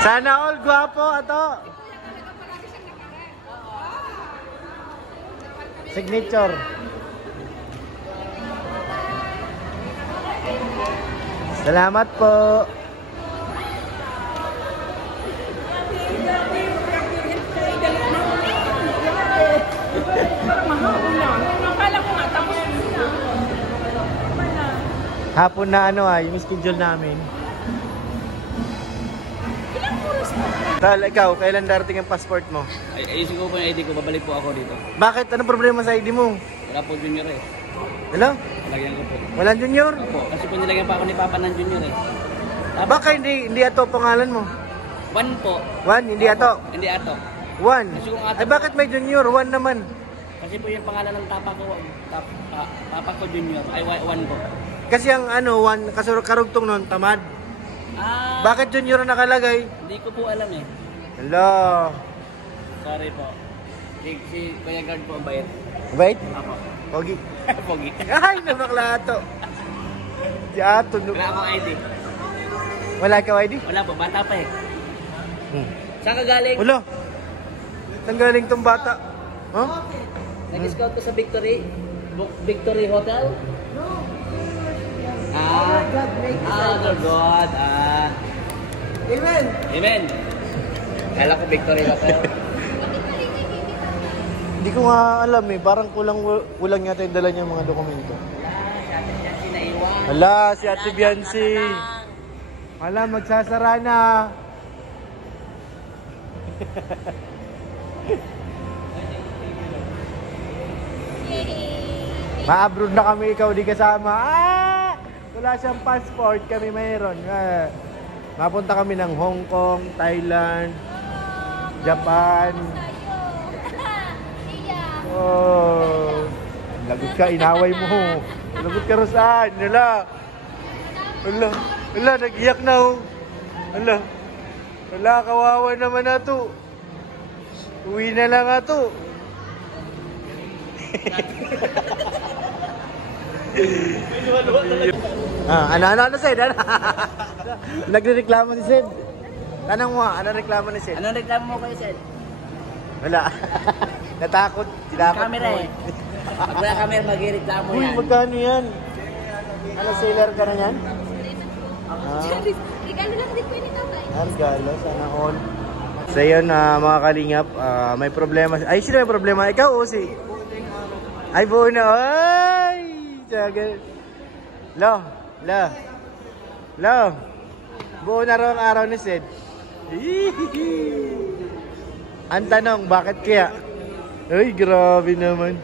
Sana all gwapo ato. Signature. Salamat po. Hapon na ano yung schedule namin. Tal, ikaw, kailan darating ang passport mo? Ayusin ko po yung ID ko, babalik po ako dito. Bakit? Anong problema sa ID mo? Wala po junior eh. Hello? Lagyan ko po. Walang junior? Opo, kasi po nilagyan pa ako ni Papa ng junior eh. Baka hindi ato pangalan mo? One po. One, hindi ato? Hindi ato. One? Kasi kung ato Ay bakit may junior? One naman. Kasi po yung pangalan ng Papa ko, Papa ko junior, ay one po. Kasi ang ano, one, karugtong nun, tamad. Ah, Bakit junior na nakalagay? hindi ko po alam eh. Hello. Sorry po. Si Kuya Guard po, bayad. Wait. Ako. Pogi. Pogi. Ay, nabakla ato. Yato. Wala akong ID. Wala ka ID? Wala po, bata pa eh. Saan ka galing? Wala. Saan galing tong bata? Huh? Nag-scout ko sa Victory. Victory Hotel? No. God. Amen. Amen. Kala ko Victory Hotel. Hindi ko nga alam eh. Parang kulang yata yung dala niya mga dokumento. Hala, si Ate Biancy. Hala, magsasara na. Ma-abroad na kami, ikaw di kasama. Ah! Wala siyang passport, kami mayroon. Mapunta kami ng Hong Kong, Thailand, Japan. Oh, lagot ka, inaway mo. Lagot ka, Rosan. Wala, nag-iyak na oh. Wala, kawawa naman na to. Uwi na lang nga to. Ano, Sid? Nagrereklamo si Sid. Tanong mo, ano reklamo ni Sid? Anong reklamo mo kayo, Sid? Wala. Natakot. Camera eh. Pag wala camera, mag-reklamo yan. Uy, magkano yan? Ano, sailor ka na yan? Regalo lang din po yung tatay. Regalo, sana all. So yun, mga kalingap, may problema. Ay, sino may problema? Ikaw o si? Ay, buo na. Ay! Tiyagal. Lo. Buo na raw ang araw ni Sid. Ang tanong, bakit kaya? Ay, grabe naman.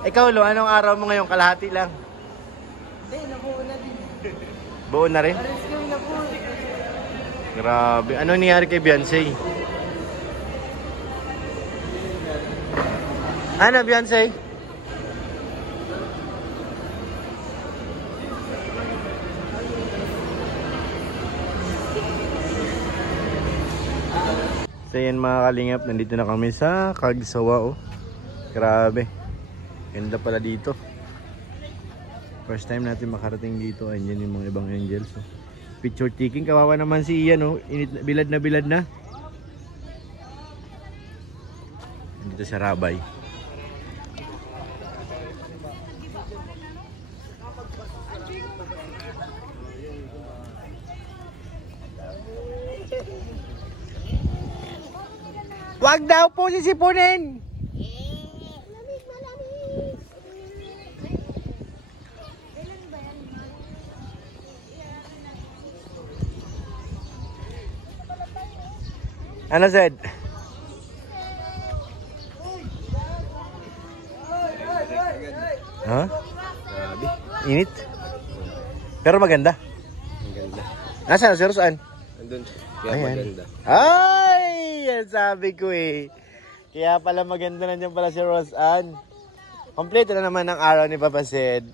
Ikaw, Lo, anong araw mo ngayon? Kalahati lang? Hindi, nabuo na din. Buo na rin? Rescue na po. Grabe. Ano nangyari kay Beyonce? Ano, Beyonce? So yan mga kalingap, nandito na kami sa Kagsawa oh. Grabe. Ganda pala dito. First time natin makarating dito. Ayan yung mga ibang angels oh. Picture taking, kawawa naman si Ian oh. Bilad na. Dito sa Rabay. Wag daw po sisipunin. Ano said? Ha? Grabe. Init. Pero maganda. Maganda. Nasaan? Sir, saan? Andun. Kaya Ayan. maganda. Ay! Yan sabi ko eh. Kaya pala maganda na dyan pala si Roseanne. Kompleto na naman ang araw ni Papa Sid.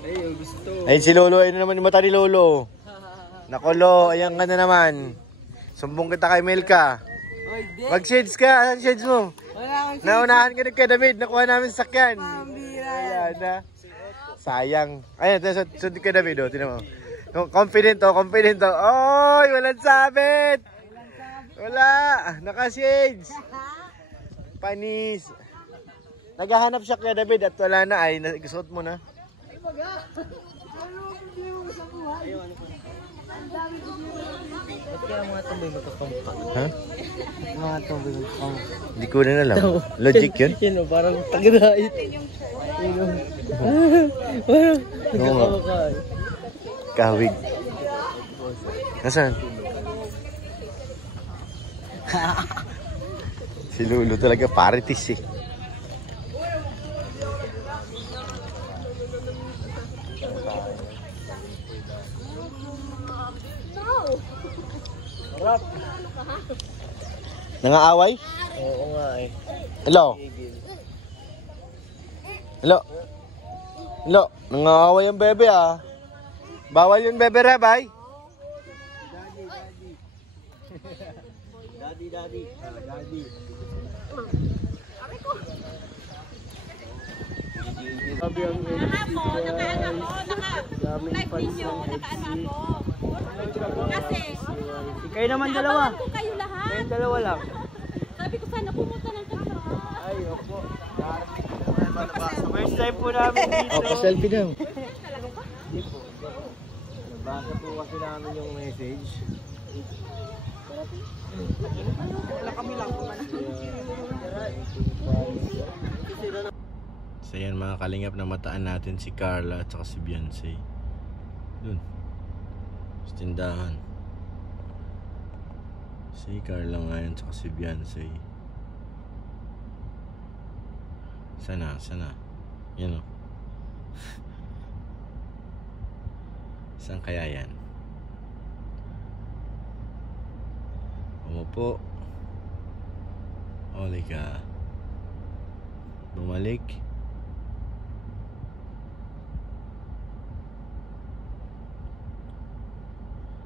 Ay, yung gusto. Ayun si Lolo. Ayun na naman yung mata ni Lolo. Nakolo. Ayan ka na naman. Sumbong kita kay Melka. Mag-shades ka. Asan shades mo? Naunahan ka nagkadamid. Nakuha namin sa sakyan. Ayan na. Sayang. Ayan, sunod ka David, oh. Tinan mo. Confident to. Oy, walang sabit. Wala. Naka-shades. Panis. Naghahanap siya kay David at wala na ay nagsuot mo na. Ba't kaya mga tamboy magkakamukha? Ha? Mga tamboy magkakamukha. Hindi ko rin alam. Logic yun? Yun o, parang tagarait. Yun o. Parang nagkakamukha. Kahawig. Nasaan? Si Lulu talaga paritis eh. Nangaaway? Oo nga eh. Hello? Hello? Nangaaway yung bebe ah. Bawal yung bebe Rabay. Daddy. Live video, nakaano ako. Kasi, Kayo naman dalawa. ko kayo lahat. Kayo dalawa lang. Sabi ko sana pumunta ng kasama. Ay, opo. First time po namin dito. O, pa-selfie daw. Hindi po. Nabasa po kasi namin yung message. Wala kami lang. So yan mga kalingap, na mataan natin si Carla at saka si Beyonce. Dun. Sa tindahan. Si Carla ngayon at saka si Beyonce. Sana. Yan o. Saan kaya yan? Umupo. Oli ka. Bumalik.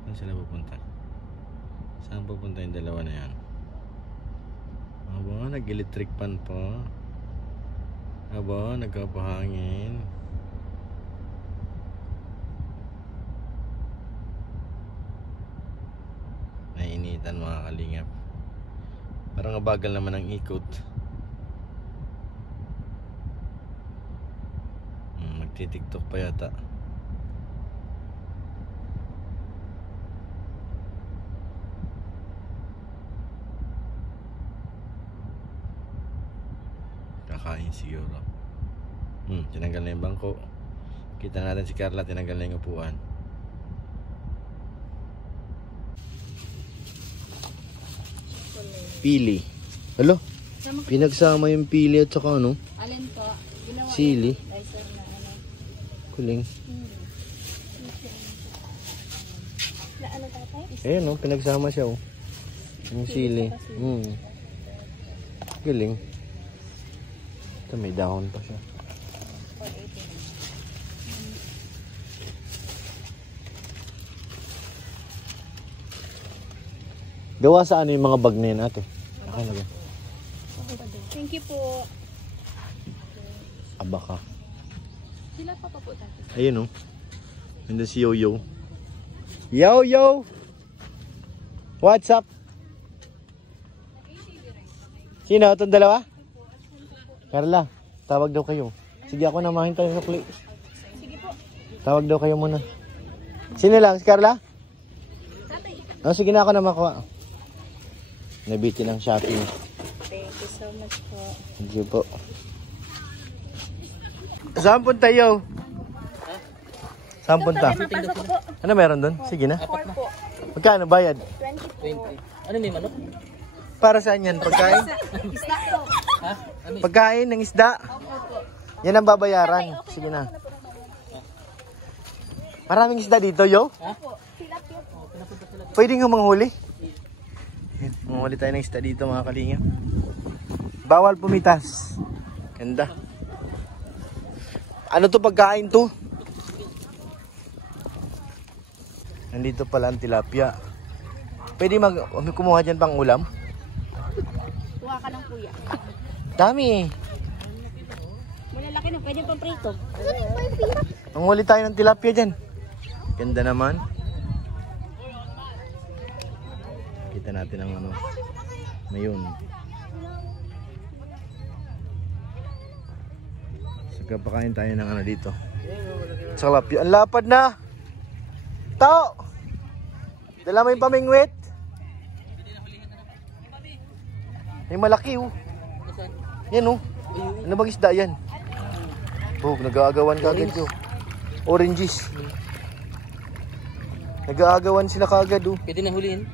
Saan sila pupunta? Saan pupunta yung dalawa na yan? Aba, nag-electric pan pa. Aba, nagkapahangin. Nainitan mga kalingap. Parang abagal naman ang ikot. Magti-tiktok pa yata. Kakain siguro. Tinanggal na yung bangko. Kita natin si Carla, tinanggal na yung upuan. Pili. Hello? Pinagsama yung pili at saka ano? Alin po? Ginawa Sili. Dicer na ano. Kuling. Na ano tatay? Ayan oh, pinagsama siya oh. Yung sili. Galing. Ito may dahon pa siya. 480. Gawa sa ano yung mga bag na yun ate? Okay na ba? Thank you po. Aba ka. Sila pa po tatay. Ayun oh. Nandun si Yo-Yo. Yo-Yo! What's up? Sino? Itong dalawa? Carla, tawag daw kayo. Sige ako na mahintay sa play. Sige po. Tawag daw kayo muna. Sino lang? Si Carla? Oh, sige na ako na makuha. Nabitin ang shopping. Thank you so much po. Thank you po. Saan punta yo? Saan punta? Mapasok po. Ano meron doon? Sige na. 4 po. Magkano bayad? 20. Ano may manok? Para saan yan? Pagkain? Isda po. Ha? Ano? Pagkain ng isda? Yan ang babayaran. Sige na. Maraming isda dito, yo? Pwede nga manghuli. Manghuli tayo ng isda dito, mga kalinga. Bawal pumitas. Ganda. Ano to pagkain to? Nandito pala ang tilapia. Pwede kumuha dyan pang ulam? Kuha ka ng kuya. Dami. Malalaki no. Pwede pang prito. Manghuli tayo ng tilapia dyan. Ganda naman. Kita natin ang ano. Mayun. Saka pakain tayo ng ano dito. Sa tilapia. Ang lapad na! Tao! Dala mo yung pamingwit. Yung malaki oh. Yan oh. Ano bang isda yan? Oh, nag-aagawan kagad yun. Oranges. Nag-aagawan sila kagad oh. Pwede na huliin.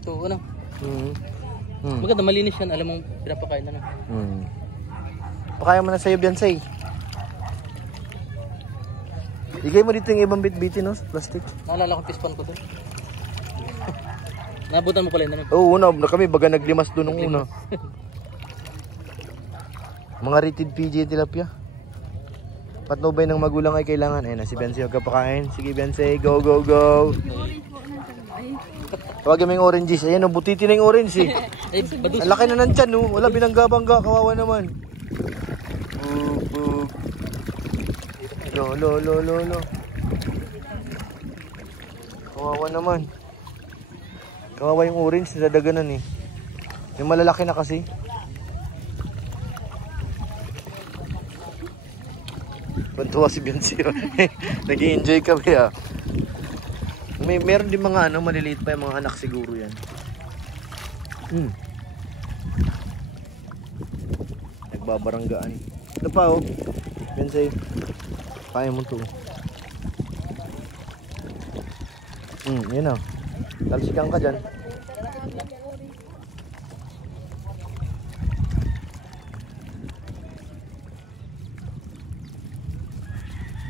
Ito, ano? Mm. Maganda, malinis yan. Alam mong pinapakain na. Pakaya mo na sa'yo, Beyonce. Igay mo dito yung ibang bit-bitin no? Plastic. Naalala ko pispan ko to. Nabutan mo pala yun. Oo, una na kami. Baga naglimas doon nung una. Mga rated PG tilapia. Patnubay ng magulang ay kailangan. Ayun na si Beyonce huwag ka pakain. Sige Beyonce, go go go. Tawagin mo yung oranges. Ayan o, butiti na yung orange eh. Ay, badus. Ang laki na ng tiyan no. Wala binangga-bangga. Kawawa naman. Bug. Lo. Kawawa naman. Kawawa yung orange. Nadadaganan eh. Yung malalaki na kasi. Pantuwa si Beyonce. Nag-i-enjoy kami ah. Meron din mga ano, maliliit pa yung mga anak siguro yan. Nagbabaranggaan. Ito pa oh. Beyonce. Kaya mo to. Yan ah. Talsikan ka dyan.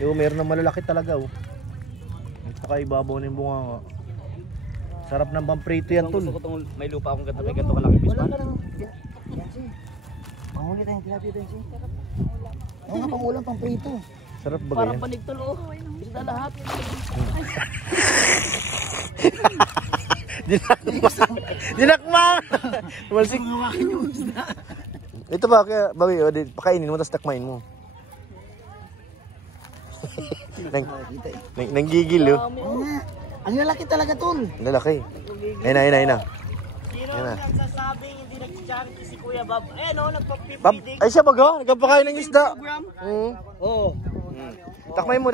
Yo, meron na malalaki talaga oh. Saka ibabaw na yung bunga nga. Sarap ng pamprito yan tol. May lupa akong ganito, may ganito kalaki pispan. Panghuli tayong tilapia din siya. Oo nga, pangulang pang prito. Sarap ba Parang yan? panigtulo. Isda lahat. Dinakma! Malsik. Ito ba, kaya, bawi, pakainin mo, tapos takmain mo. Nanggigil oh. Ang lalaki talaga tol. Lalaki. Ayun na. Nagsasabing hindi nag-charity si Kuya Bob. Eh no, Bab, ay siya baga, nagpapakain ng isda. Oo. Takmay mo.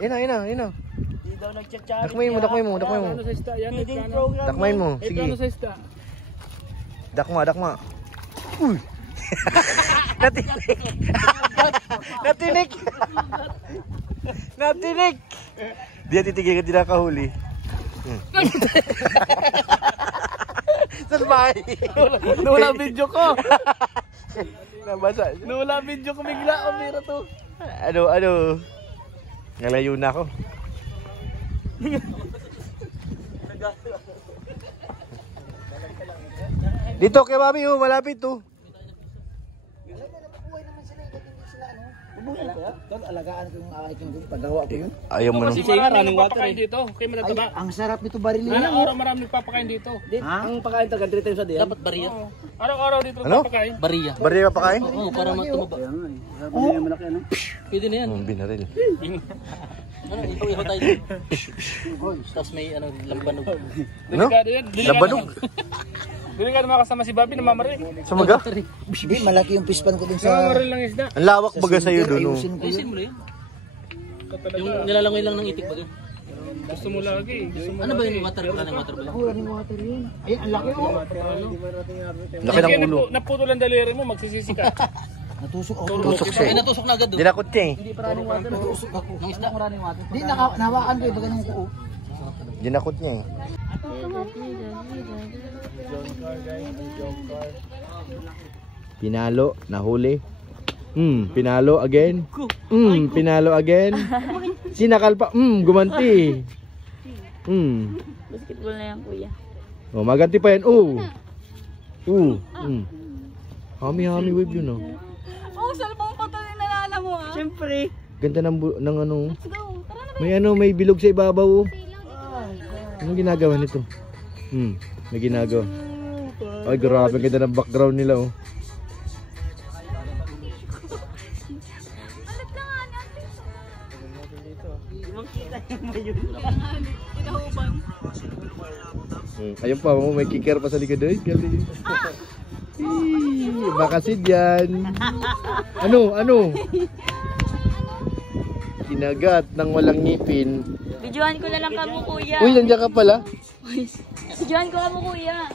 Ayun na. Hindi daw nag-charity. Dakmay mo. Feeding program. Takmay mo, sige. Dakma. Uy. Natinik. Dia titigil ka tinakahuli. Salbay. Nawala video ko. Nabasa. Nawala video ko bigla. O mira to. Ano. Ngalayo na ako. Dito kay Bobby oh, malapit to. Tol, alagaan ko yung aking paggawa ko yun. Ayaw mo Kasi na. running water eh. Dito, kaya matataba. Ang sarap nito barilin. Araw-araw marami nagpapakain dito. Ang pagkain talaga 3 times a day. Dapat bariya. Araw-araw dito Ano? nagpapakain. Bariya. Bari pa pakain? Oo, para tumaba. Pwede na yan. Binaril. Ano, ihaw tayo. Tapos may lambanog. Ano? Delikado yan. Labanog. Delikado makasama si Bobby, namamarin. Sumaga? Hindi, malaki yung pispan ko din sa... Namamarin lang isda. Ang lawak baga sa'yo doon. Ayusin ko Ayusin yun. mo na yun. Yung nilalangoy lang ng itik ba yun? Gusto mo lagi. Gusto mo Ano ba yun? Water ba? Water ba? Running water yun. Ay, ang laki oh. Laki ng Kaya ulo. naputol ang daliri mo, magsisisi ka. Natusok ako. Tusok siya Ay, eh. natusok na agad doon. Dinakot niya eh. Hindi pa running water. Natusok ako. Nang isda. Hindi, nahawakan ko yung baga ng kuko. Dinakot niya eh. Pinalo, nahuli. Pinalo again. Pinalo again. Sinakal pa. Gumanti. Basketball na yan, kuya. Oh, maganti pa yan. Hami-hami wave yun oh. Oh, salpang patol yung nalala mo ah. Siyempre. Ganda ng ano. Let's go. Tara na. May bilog sa ibabaw oh. Anong ginagawa nito? May ginagawa. Ay grabe, ganda ng background nila oh. Alat lang nga niya. Ayun pa, may kicker pa sa likod. Ay, galing. Makasid yan. Ano? Kinagat ng walang ngipin. Videohan ko na lang kamo kuya. Uy, nandiyan ka pala. Videohan ko kamo kuya.